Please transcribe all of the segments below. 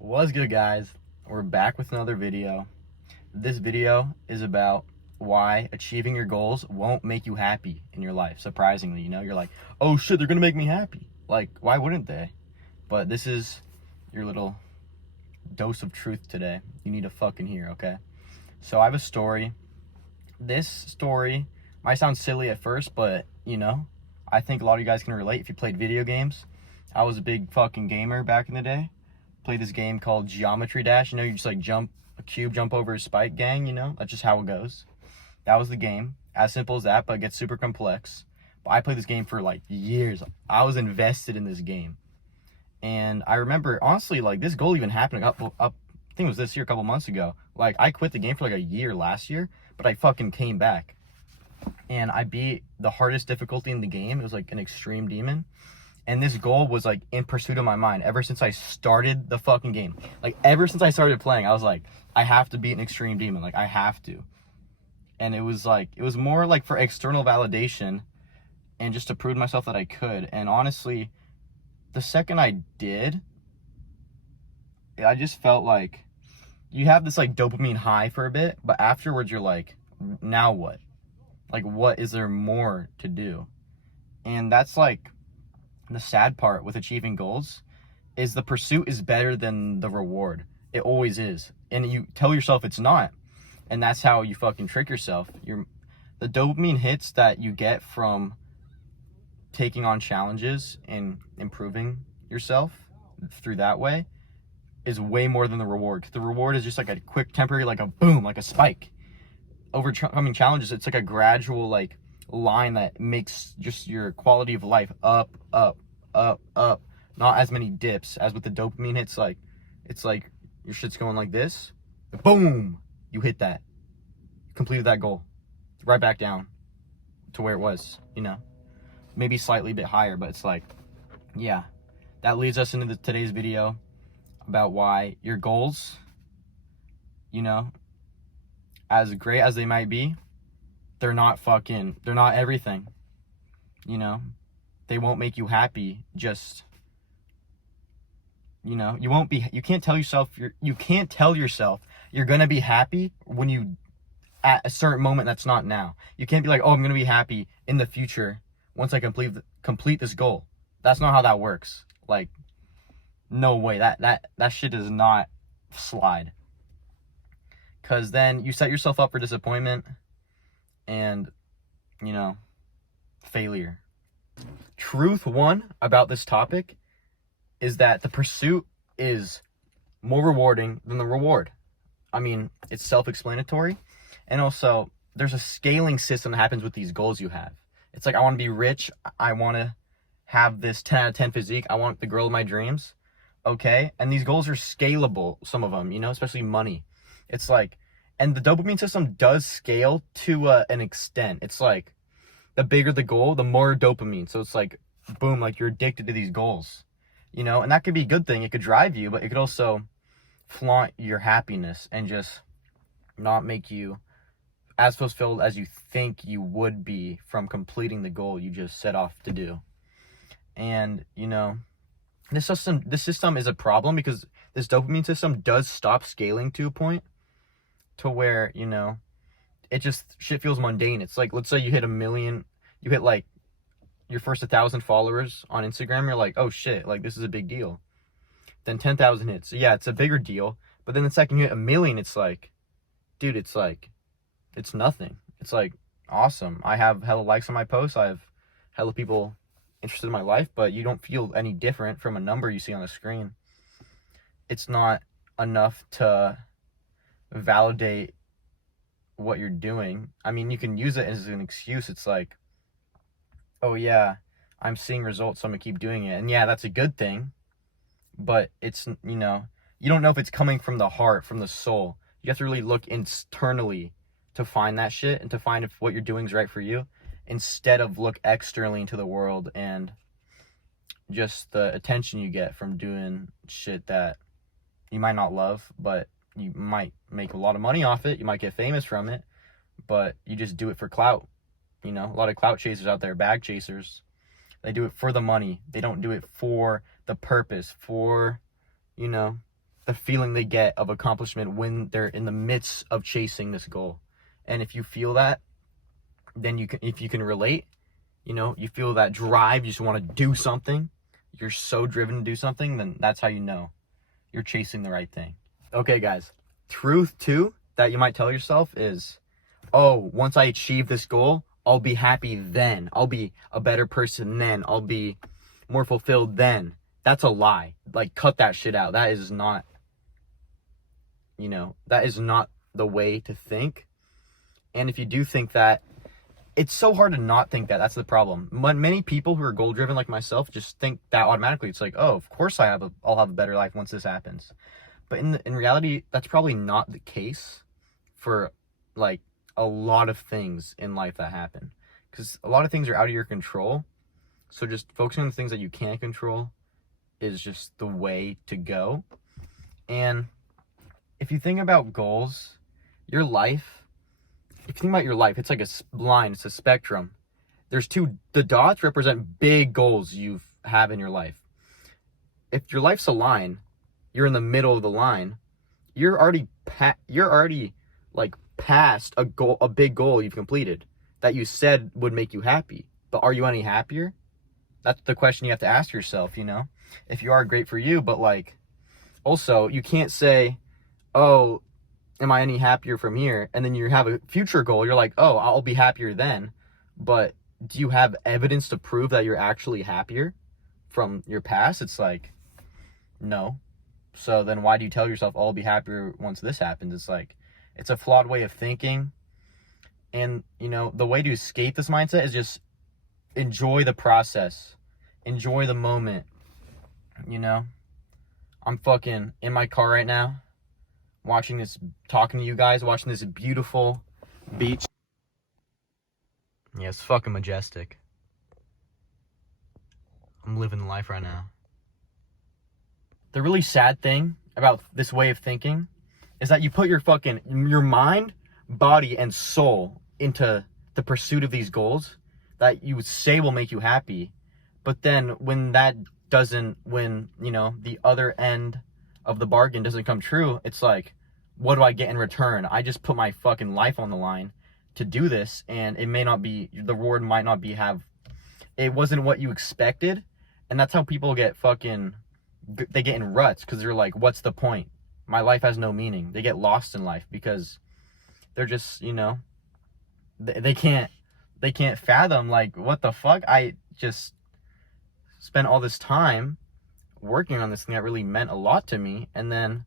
What's good, guys? We're back with another video. This video is about why achieving your goals won't make you happy in your life. Surprisingly, you're like, oh shit, they're gonna make me happy. Like, why wouldn't they? But this is your little dose of truth today. You need to fucking hear, okay? So I have a story. This story might sound silly at first, but I think a lot of you guys can relate if you played video games. I was a big fucking gamer back in the day. Played this game called Geometry Dash. You just like jump a cube, jump over a spike gang, That's just how it goes. That was the game. As simple as that, but it gets super complex. But I played this game for like years. I was invested in this game. And I remember, honestly, like this goal even happening up I think it was this year, a couple months ago. Like I quit the game for like a year last year, but I fucking came back. And I beat the hardest difficulty in the game. It was like an extreme demon. And this goal was like in pursuit of my mind ever since I started the fucking game. Like ever since I started playing, I was like, I have to beat an extreme demon. Like I have to. And it was more like for external validation and just to prove to myself that I could. And honestly, the second I did, I just felt like you have this like dopamine high for a bit, but afterwards you're like, now what? Like, what is there more to do? And that's like the sad part with achieving goals is the pursuit is better than the reward. It always is. And you tell yourself it's not. And that's how you fucking trick yourself. The dopamine hits that you get from taking on challenges and improving yourself through that way is way more than the reward. 'Cause the reward is just like a quick temporary, like a boom, like a spike. Overcoming challenges, it's like a gradual like line that makes just your quality of life up, up, up, up. Not as many dips as with the dopamine hits. Like it's like your shit's going like this, boom, you hit that, completed that goal, right back down to where it was. Maybe slightly bit higher, but it's like, yeah. That leads us into today's video about why your goals, as great as they might be, they're not everything. They won't make you happy. Just, you can't tell yourself you're going to be happy when you, at a certain moment that's not now. You can't be like, oh, I'm going to be happy in the future once I complete this goal. That's not how that works. Like, no way. That shit does not slide. Because then you set yourself up for disappointment and, failure. Truth one about this topic is that the pursuit is more rewarding than the reward. I mean, it's self-explanatory. And also, there's a scaling system that happens with these goals you have. It's like, I want to be rich. I want to have this 10 out of 10 physique. I want the girl of my dreams. Okay? And these goals are scalable, some of them, especially money. It's like, and the dopamine system does scale to an extent. It's like, the bigger the goal, the more dopamine. So it's like, boom, like you're addicted to these goals, and that could be a good thing. It could drive you, but it could also flaunt your happiness and just not make you as fulfilled as you think you would be from completing the goal you just set off to do. And, this system is a problem because this dopamine system does stop scaling to a point to where, it just, shit feels mundane. It's like, let's say you hit 1 million, you hit like your first 1,000 followers on Instagram, you're like, oh shit, like this is a big deal. Then 10,000 hits. So yeah, it's a bigger deal. But then the second you hit 1 million, it's like, dude, it's like, it's nothing. It's like, awesome. I have hella likes on my posts. I have hella people interested in my life, but you don't feel any different from a number you see on the screen. It's not enough to validate what you're doing. I mean, you can use it as an excuse. It's like, oh yeah, I'm seeing results, so I'm gonna keep doing it. And yeah, that's a good thing, but it's, you don't know if it's coming from the heart, from the soul. You have to really look internally to find that shit and to find if what you're doing is right for you, instead of look externally into the world and just the attention you get from doing shit that you might not love, but you might make a lot of money off it. You might get famous from it, but you just do it for clout. A lot of clout chasers out there, bag chasers. They do it for the money. They don't do it for the purpose, for, the feeling they get of accomplishment when they're in the midst of chasing this goal. And if you feel that, then if you can relate, you know, you feel that drive, you just want to do something, you're so driven to do something, then that's how you know you're chasing the right thing. Okay, guys, truth too that you might tell yourself is, oh, once I achieve this goal, I'll be happy then. I'll be a better person then. I'll be more fulfilled then. That's a lie. Like, cut that shit out. That is not, you know, that is not the way to think. And if you do think that, it's so hard to not think that. That's the problem. Many people who are goal driven like myself just think that automatically. It's like, oh, of course I'll have a better life once this happens. But in reality, that's probably not the case for like a lot of things in life that happen, because a lot of things are out of your control. So just focusing on the things that you can't control is just the way to go. And if you think about goals, your life, if you think about your life, it's like a line, it's a spectrum. The dots represent big goals you have in your life. If your life's a line, you're in the middle of the line, you're already like past a big goal you've completed that you said would make you happy. But are you any happier? That's the question you have to ask yourself, you know? If you are, great for you, but like, also, you can't say, oh, am I any happier from here? And then you have a future goal, you're like, oh, I'll be happier then. But do you have evidence to prove that you're actually happier from your past? It's like, no. So then why do you tell yourself, oh, I'll be happier once this happens? It's like, it's a flawed way of thinking. And, you know, the way to escape this mindset is just enjoy the process. Enjoy the moment. You know? I'm fucking in my car right now, talking to you guys, watching this beautiful beach. Yeah, it's fucking majestic. I'm living the life right now. The really sad thing about this way of thinking is that you put your mind, body, and soul into the pursuit of these goals that you say will make you happy. But then when you know, the other end of the bargain doesn't come true, it's like, what do I get in return? I just put my fucking life on the line to do this, and the reward might not be it wasn't what you expected. And that's how people they get in ruts, because they're like, what's the point? My life has no meaning. They get lost in life because they're just, you know, they can't fathom, like, what the fuck? I just spent all this time working on this thing that really meant a lot to me, and then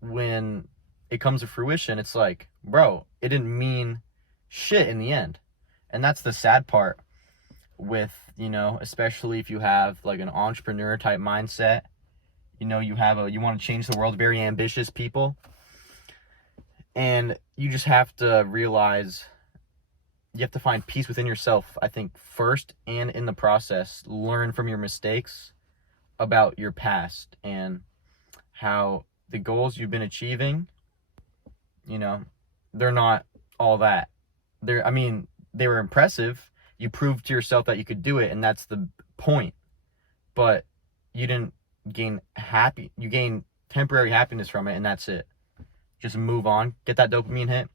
when it comes to fruition, it's like, bro, it didn't mean shit in the end. And that's the sad part with, you know, especially if you have like an entrepreneur type mindset, you know, you want to change the world, very ambitious people, and you just have to realize you have to find peace within yourself, I think, first, and in the process, learn from your mistakes about your past and how the goals you've been achieving, you know, they're not all that. They were impressive. You proved to yourself that you could do it, and that's the point. But you didn't you gain temporary happiness from it, and that's it. Just move on, get that dopamine hit,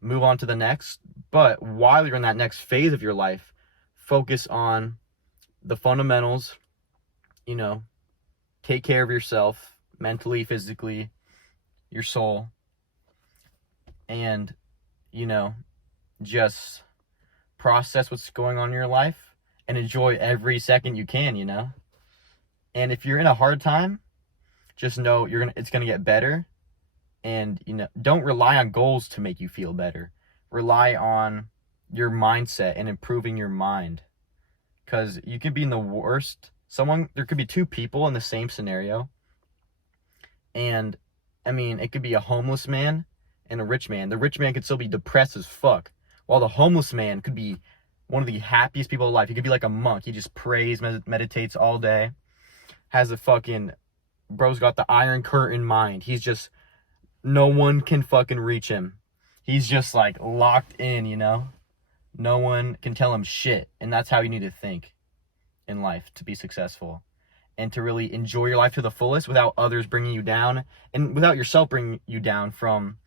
move on to the next. But while you're in that next phase of your life, focus on the fundamentals, you know, take care of yourself mentally, physically, your soul, and, you know, just process what's going on in your life and enjoy every second you can, you know. And if you're in a hard time, just know it's gonna get better. And, you know, don't rely on goals to make you feel better. Rely on your mindset and improving your mind, because you could be in the worst. There could be two people in the same scenario, and I mean, it could be a homeless man and a rich man. The rich man could still be depressed as fuck, while the homeless man could be one of the happiest people alive. He could be like a monk. He just prays, meditates all day, has bro's got the Iron Curtain mind. He's just, no one can fucking reach him. He's just like locked in, you know? No one can tell him shit. And that's how you need to think in life to be successful. and to really enjoy your life to the fullest without others bringing you down and without yourself bringing you down from,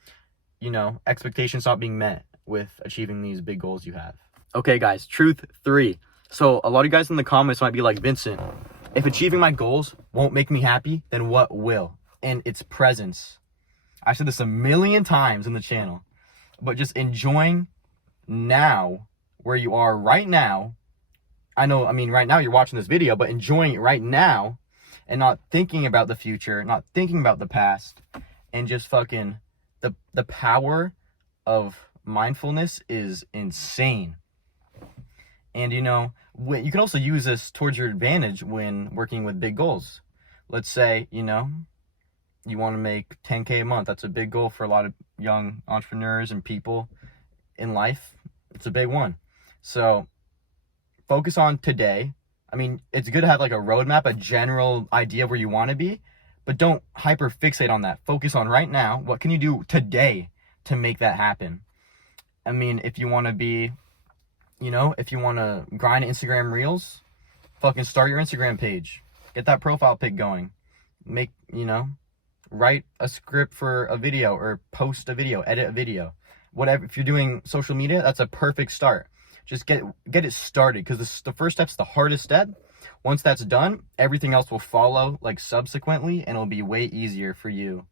you know, expectations not being met with achieving these big goals you have. Okay, guys, truth 3. So a lot of you guys in the comments might be like, Vincent, if achieving my goals won't make me happy, then what will? And it's presence. I said this a million times in the channel, but just enjoying now, where you are right now. I know, I mean, right now you're watching this video, but enjoying it right now and not thinking about the future, not thinking about the past, and just fucking the power of mindfulness is insane. And you know, you can also use this towards your advantage when working with big goals. Let's say, you know, you want to make 10K a month. That's a big goal for a lot of young entrepreneurs and people in life. It's a big one. So focus on today. I mean, it's good to have like a roadmap, a general idea of where you want to be, but don't hyper fixate on that. Focus on right now. What can you do today to make that happen? I mean, if you want to be, you know, if you want to grind Instagram reels, fucking start your Instagram page. Get that profile pic going. Make, you know, write a script for a video or post a video, edit a video. Whatever. If you're doing social media, that's a perfect start. Just get it started, because the first step's the hardest step. Once that's done, everything else will follow like subsequently, and it'll be way easier for you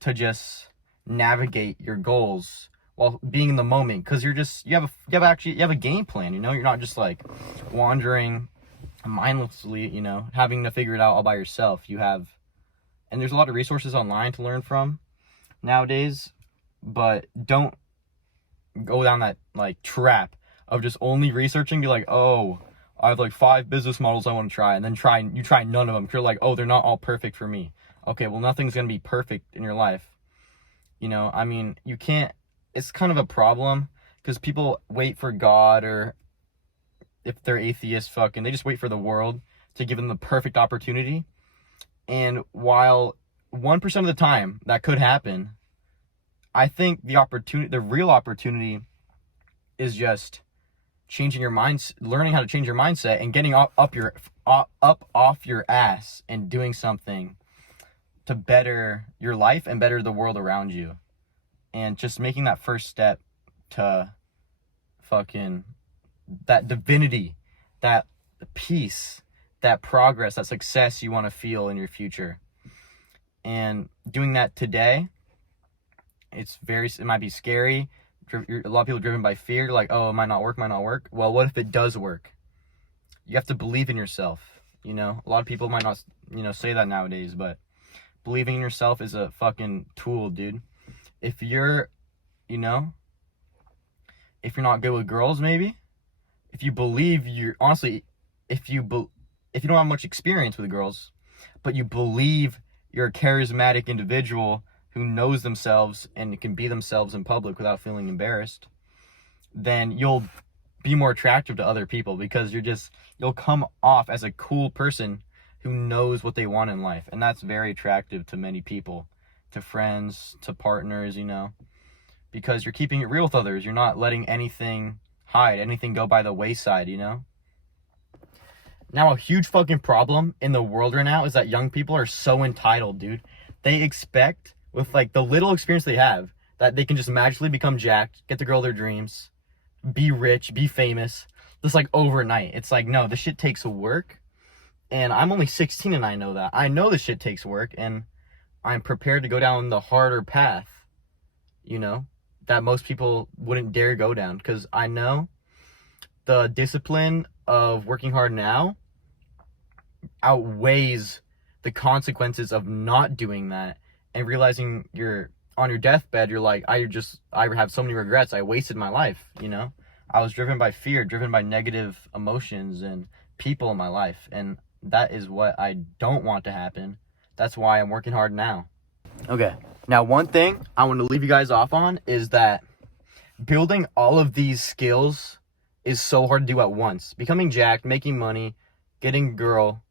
to just navigate your goals while being in the moment, because you have a game plan. You know, you're not just like wandering mindlessly, you know, having to figure it out all by yourself. And there's a lot of resources online to learn from nowadays, but don't go down that like trap of just only researching. Be like, oh, I have like 5 business models I want to try, and then you try none of them. You're like, oh, they're not all perfect for me. Okay, well, nothing's gonna be perfect in your life. You know, I mean, you can't. It's kind of a problem because people wait for God, or if they're atheists, they just wait for the world to give them the perfect opportunity. And while 1% of the time that could happen, I think the real opportunity is just changing your mind, learning how to change your mindset, and getting up off your ass and doing something to better your life and better the world around you. And just making that first step to fucking that divinity, that peace, that progress, that success you want to feel in your future. And doing that today, it might be scary. A lot of people are driven by fear. You're like, oh, it might not work. Well, what if it does work? You have to believe in yourself. You know, a lot of people might not, you know, say that nowadays, but believing in yourself is a fucking tool, dude. If you're, you know, if you're not good with girls, maybe, if you believe if you don't have much experience with girls, but you believe you're a charismatic individual who knows themselves and can be themselves in public without feeling embarrassed, then you'll be more attractive to other people, because you'll come off as a cool person who knows what they want in life. And that's very attractive to many people, to friends, to partners, you know, because you're keeping it real with others. You're not letting anything hide, anything go by the wayside, you know? Now, a huge fucking problem in the world right now is that young people are so entitled, dude. They expect, with like the little experience they have, that they can just magically become jacked, get the girl of their dreams, be rich, be famous, just like overnight. It's like, no, this shit takes work. And I'm only 16 and I know that. I know this shit takes work, and I'm prepared to go down the harder path, you know, that most people wouldn't dare go down, because I know the discipline of working hard now outweighs the consequences of not doing that, and realizing you're on your deathbed, you're like, I have so many regrets. I wasted my life, you know? I was driven by fear, driven by negative emotions and people in my life, and that is what I don't want to happen. That's why I'm working hard now. Okay, now one thing I want to leave you guys off on is that building all of these skills is so hard to do at once. Becoming jacked, making money, getting a girl,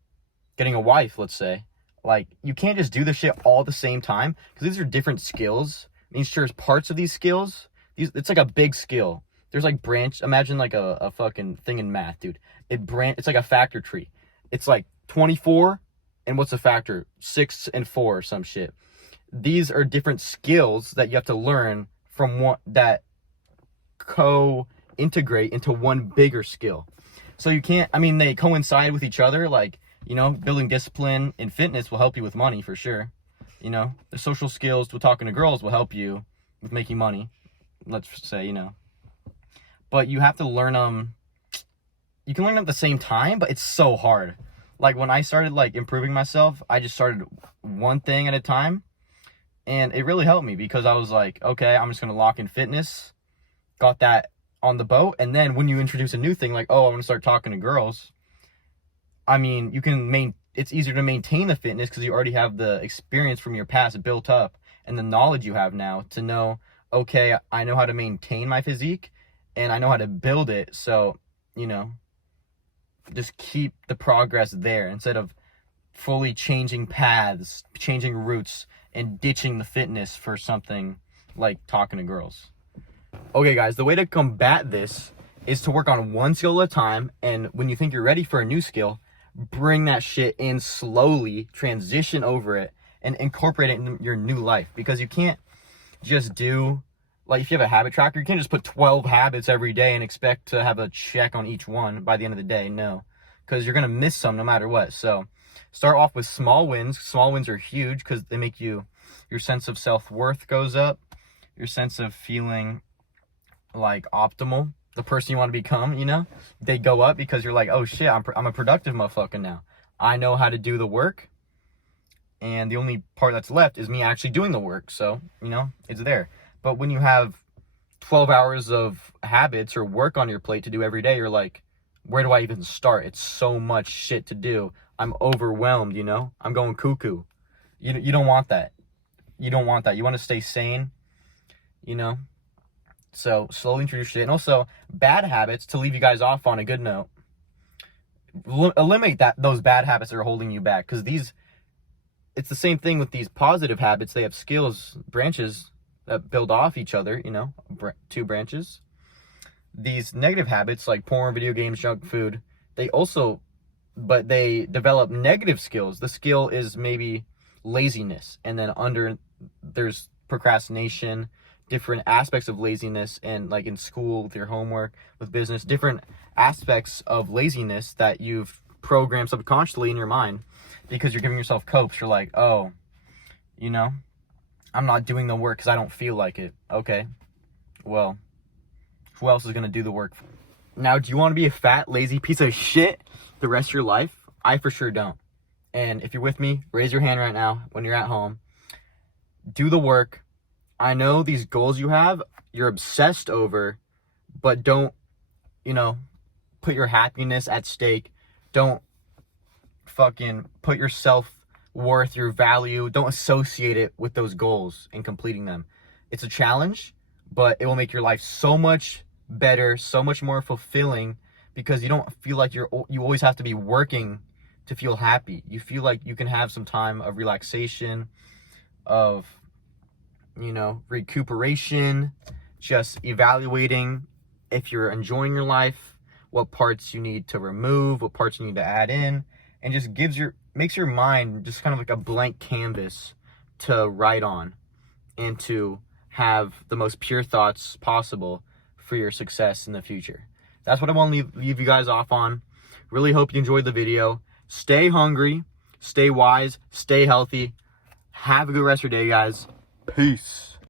getting a wife, let's say. Like, you can't just do this shit all at the same time, because these are different skills. And there's parts of these skills. It's like a big skill. There's like imagine like a fucking thing in math, dude. It's like a factor tree. It's like 24 and what's a factor? 6 and 4 or some shit. These are different skills that you have to learn from one that co-integrate into one bigger skill. So you can't, I mean, they coincide with each other. Like, you know, building discipline in fitness will help you with money for sure. You know, the social skills with talking to girls will help you with making money, let's say, you know. But you have to learn them. You can learn them at the same time, but it's so hard. Like when I started like improving myself, I just started one thing at a time. And it really helped me because I was like, okay, I'm just going to lock in fitness. Got that on the boat. And then when you introduce a new thing, like, oh, I want to start talking to girls. I mean, it's easier to maintain the fitness because you already have the experience from your past built up and the knowledge you have now to know, okay, I know how to maintain my physique and I know how to build it. So, you know, just keep the progress there instead of fully changing paths, changing routes, and ditching the fitness for something like talking to girls. Okay, guys, the way to combat this is to work on one skill at a time, and when you think you're ready for a new skill, bring that shit in slowly, transition over it, and incorporate it in your new life. Because you can't just do, like if you have a habit tracker, you can't just put 12 habits every day and expect to have a check on each one by the end of the day. No, because you're going to miss some no matter what. So start off with small wins. Small wins are huge because they make your sense of self-worth goes up, your sense of feeling like optimal, the person you want to become, you know, they go up because you're like, oh shit, I'm a productive motherfucker now. I know how to do the work, and the only part that's left is me actually doing the work. So, you know, it's there. But when you have 12 hours of habits or work on your plate to do every day, you're like, where do I even start? It's so much shit to do. I'm overwhelmed, you know? I'm going cuckoo. You don't want that. You don't want that. You want to stay sane, you know? So slowly introduce shit. And also, bad habits, to leave you guys off on a good note. Eliminate those bad habits that are holding you back. Because it's the same thing with these positive habits. They have skills, branches that build off each other, you know? 2 branches. These negative habits, like porn, video games, junk food, they develop negative skills. The skill is maybe laziness, and then there's procrastination, different aspects of laziness, and like in school with your homework, with business, different aspects of laziness that you've programmed subconsciously in your mind because you're giving yourself copes. You're like, oh, you know, I'm not doing the work because I don't feel like it. Okay, well, who else is going to do the work? Now, do you want to be a fat, lazy piece of shit the rest of your life? I for sure don't. And if you're with me, raise your hand right now when you're at home. Do the work. I know these goals you have, you're obsessed over, but don't, you know, put your happiness at stake. Don't fucking put your self-worth, your value, don't associate it with those goals and completing them. It's a challenge, but it will make your life so much better, so much more fulfilling, because you don't feel like you always have to be working to feel happy. You feel like you can have some time of relaxation, of, you know, recuperation, just evaluating if you're enjoying your life, what parts you need to remove, what parts you need to add in, and just makes your mind just kind of like a blank canvas to write on and to have the most pure thoughts possible for your success in the future. That's what I want to leave you guys off on. Really hope you enjoyed the video. Stay hungry, stay wise, stay healthy. Have a good rest of your day, guys. Peace.